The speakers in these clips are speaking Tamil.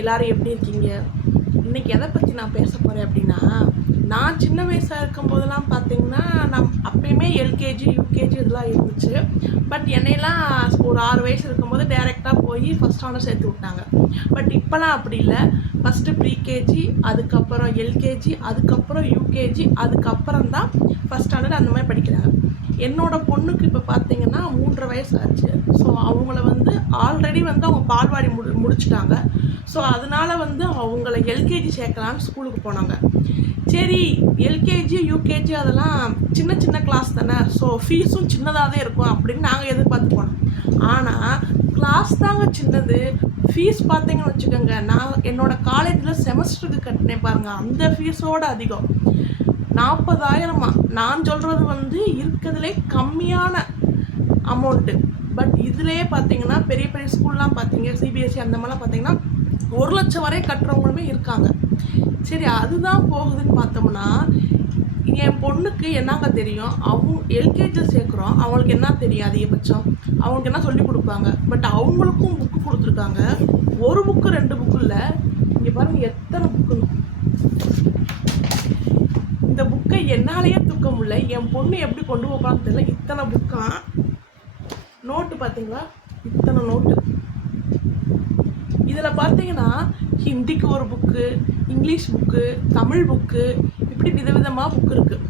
எல்லாரும் எப்படி இருக்கீங்க? இன்னைக்கு எதை பற்றி நான் பேச போகிறேன் அப்படின்னா, நான் சின்ன வயசாக இருக்கும்போதெல்லாம் பார்த்தீங்கன்னா, அப்பயுமே எல்கேஜி யூகேஜி இதெல்லாம் இருந்துச்சு. பட் என்னையெல்லாம் ஒரு 6 வயசு இருக்கும்போது டைரெக்டாக போய் ஃபஸ்ட் ஸ்டாண்டர்ட் சேர்த்து விட்டாங்க. பட் இப்போலாம் அப்படி இல்லை. ஃபஸ்ட்டு ப்ரீகேஜி, அதுக்கப்புறம் எல்கேஜி, அதுக்கப்புறம் யூகேஜி, அதுக்கப்புறம் தான் ஃபஸ்ட் ஸ்டாண்டர்ட் அந்த மாதிரி படிக்கிறாங்க. என்னோடய பொண்ணுக்கு இப்போ பார்த்தீங்கன்னா 3.5 வயசு ஆச்சு. ஸோ அவங்கள ஆல்ரெடி அவங்க பால்வாடி முடிச்சிட்டாங்க. ஸோ அதனால அவங்கள எல்கேஜி சேர்க்கலான்னு ஸ்கூலுக்கு போனாங்க. சரி, எல்கேஜி யூகேஜி அதெல்லாம் சின்ன சின்ன கிளாஸ் தானே, ஸோ ஃபீஸும் சின்னதாக தான் இருக்கும் அப்படின்னு நாங்கள் எதிர்பார்த்து போனோம். ஆனால் கிளாஸ் தாங்க சின்னது, ஃபீஸ் பார்த்தீங்கன்னு வச்சுக்கோங்க. நான் என்னோடய காலேஜில் செமஸ்டருக்கு கட்டினேன் பாருங்கள், அந்த ஃபீஸோடு அதிகம். 40,000. நான் சொல்கிறது இருக்கிறதுலே கம்மியான அமௌண்ட்டு. பட் இதுலேயே பார்த்தீங்கன்னா பெரிய பெரிய ஸ்கூல்லாம் பார்த்தீங்க, சிபிஎஸ்சி அந்த மாதிரிலாம் பார்த்தீங்கன்னா 1 லட்சம் வரை கட்டுறவங்களுமே இருக்காங்க. சரி, அதுதான் போகுதுன்னு பார்த்தோம்னா, என் பொண்ணுக்கு என்னங்க தெரியும்? எல்கேஜியில் சேர்க்குறோம், அவங்களுக்கு என்ன தெரியும்? அதிகபட்சம் அவங்களுக்கு என்ன சொல்லி கொடுப்பாங்க? பட் அவங்களுக்கும் புக்கு கொடுத்துருக்காங்க. ஒரு புக்கு 2 புக்கு இல்லை, இங்கே பாருங்கள் எத்தனை புக்குன்னு. இந்த புக்கை என்னாலேயே தூக்க முடியல. என் பொண்ணு எப்படி கொண்டு போகலான்னு தெரியல. இத்தனை புக்கா, நோட்டு பார்த்தீங்களா? இத்தனை நோட்டு. இதில் பார்த்தீங்கன்னா ஹிந்திக்கு ஒரு book, English book, Tamil book, இப்படி விதவிதமாக புக்கு இருக்குது.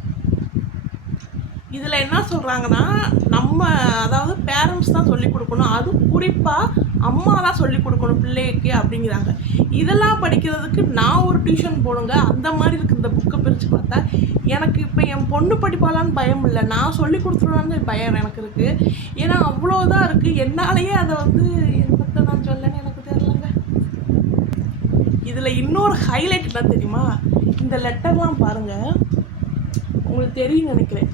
இதில் என்ன சொல்கிறாங்கன்னா, அதாவது பேரண்ட்ஸ் தான் சொல்லிக் கொடுக்கணும், அதுவும் குறிப்பாக அம்மா தான் சொல்லிக் கொடுக்கணும் பிள்ளைக்கு அப்படிங்கிறாங்க. இதெல்லாம் படிக்கிறதுக்கு நான் ஒரு டியூஷன் போடுங்க, அந்த மாதிரி இருக்குது. இந்த புக்கை பிரித்து பார்த்தா எனக்கு இப்போ என் பொண்ணு படிப்பாளான்னு பயம் இல்லை, நான் சொல்லி கொடுத்துருவான்னு பயம் எனக்கு இருக்குது. ஏன்னா அவ்வளோதான் இருக்குது. என்னாலேயே அதை என்னத்தை நான் சொல்லன்னு எனக்கு தெரியலங்க. இதில் இன்னொரு ஹைலைட் என்ன தெரியுமா? இந்த லெட்டர்லாம் பாருங்கள், உங்களுக்கு தெரியும் நினைக்கிறேன்.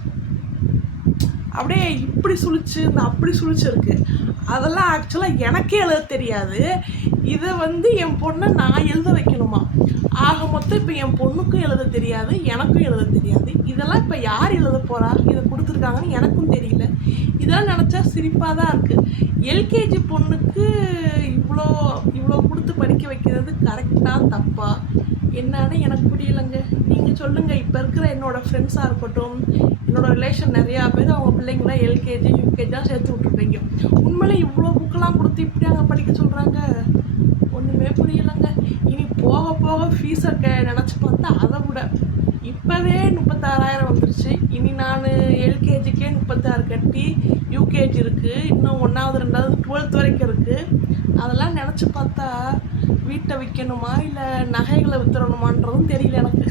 அப்படியே இப்படி சுழிச்சு இந்த அப்படி சுழிச்சு இருக்குது. அதெல்லாம் ஆக்சுவலாக எனக்கே எழுத தெரியாது. இதை என் பொண்ணை நான் எழுத வைக்கணுமா? ஆக மொத்தம் இப்போ என் பொண்ணுக்கும் எழுத தெரியாது, எனக்கும் எழுத தெரியாது. இதெல்லாம் இப்போ யார் எழுத போகிறா? இதை கொடுத்துருக்காங்கன்னு எனக்கும் தெரியல. இதெல்லாம் நினச்சா சிரிப்பாக தான் இருக்குது. எல்கேஜி பொண்ணுக்கு இவ்வளோ இவ்வளோ கொடுத்து படிக்க வைக்கிறது கரெக்டாக தப்பா என்னன்னு எனக்கு புரியலைங்க. நீங்கள் சொல்லுங்கள். இப்போ இருக்கிற என்னோடய ஃப்ரெண்ட்ஸாக இருக்கட்டும், என்னோடய ரிலேஷன் நிறையா பேர் அவங்க பிள்ளைங்களாம் எல்கேஜி யூகேஜியாக சேர்த்து விட்ருப்பீங்க. உண்மையிலே இவ்வளோ புக்கெல்லாம் கொடுத்து இப்படி அங்கே படிக்க சொல்கிறாங்க, ஒன்றுமே புரியலைங்க. இனி போக போக ஃபீஸை நினச்சி பார்த்தா அதை விட இப்போவே 36,000 வந்துருச்சு. இனி நான் எல்கேஜிக்கே 36 கட்டி, யூகேஜி இருக்குது, இன்னும் 1வது 2வது 12th வரைக்கும் இருக்குது. அதெல்லாம் நினச்சி பார்த்தா வீட்டை விற்கணுமா இல்லை நகைகளை விற்றுறணுமான்றதும் தெரியல எனக்கு.